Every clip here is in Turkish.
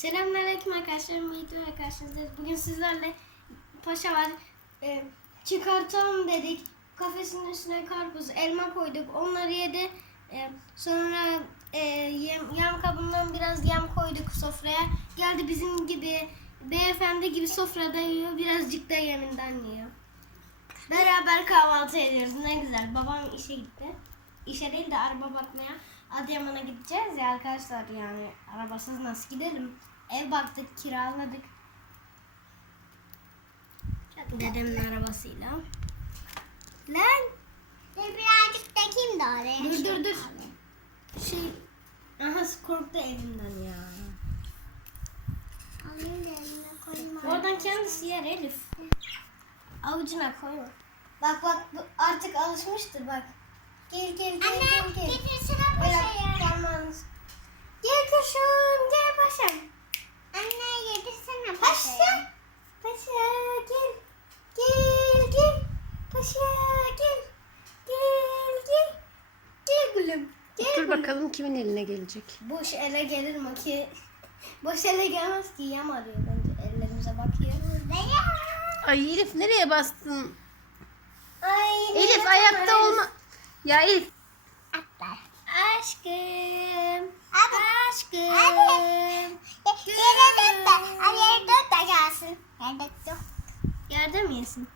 Selamünaleyküm arkadaşlar. Ve karşınızdayız. Bugün sizlerle paşa var. Ee, çıkartalım dedik. Kafesinin üstüne karpuz, elma koyduk. Onları yedi. Ee, sonra e, yem, yem kabından biraz yem koyduk sofraya. Geldi bizim gibi beyefendi gibi sofrada yiyor. Birazcık da yeminden yiyor. Beraber kahvaltı ediyoruz. Ne güzel. Babam işe gitti. İşe değil de araba bakmaya. Adıyaman'a gideceğiz ya arkadaşlar yani arabasız nasıl gidelim? Ev baktık, kiraladık. Dedemin arabasıyla. Lan Dur birazcık dökeyim de oraya. dur dur dur. Şey aha korktu elimden ya. Alayım da eline koyayım. Oradan kendisi yer Elif. Avucuna koyma. Bak bak bu artık alışmıştır bak. Gel gel gel Anne gel gel. getirsene Böyle paşayı. parmağınız. Gel kuşum gel paşam. Anne getirsene Paşa. paşayı. Paşa gel. Gel gel. Paşa gel. Gel gel. Gel gülüm. Gel Dur gülüm. Bakalım kimin eline gelecek. Boş ele gelir mi ki? Boş ele gelmez ki yem arıyor bence ellerimize bakıyor. Buraya. Ay Elif nereye bastın? Ay, Elif ayakta olma. Ya Elif. Atlar. Aşkım. Abi. Aşkım. Abi. Yere dök de. Abi yere dök de gelsin. Yere dök dök. Yerde mi yesin?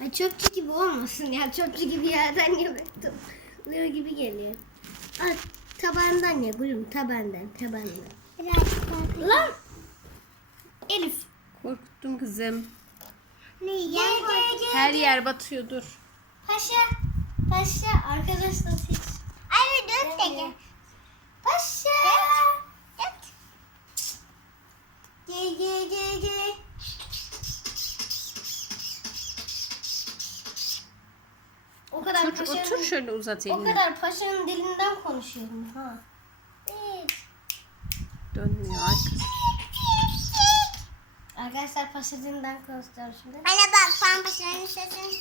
Ay çöpçü gibi olmasın ya. Çöpçü gibi yerden yemek oluyor gibi geliyor. Ay, tabandan ye gülüm tabandan tabandan. Lan! Elif. Korkuttun kızım. Ne yiyen koy. Her yer batıyor dur. Paşa. Paşa. Arkadaşlar hiç. Abi dök de gel. Paşa. Gel gel gel gel. Kadar Otur, paşanın, otur şöyle uzat o elini. kadar paşanın dilinden konuşuyorum ha. Evet. Dönmüyor arkası. Arkadaşlar paşa dilinden konuşuyorum şimdi. Bana bak ben paşanın sesini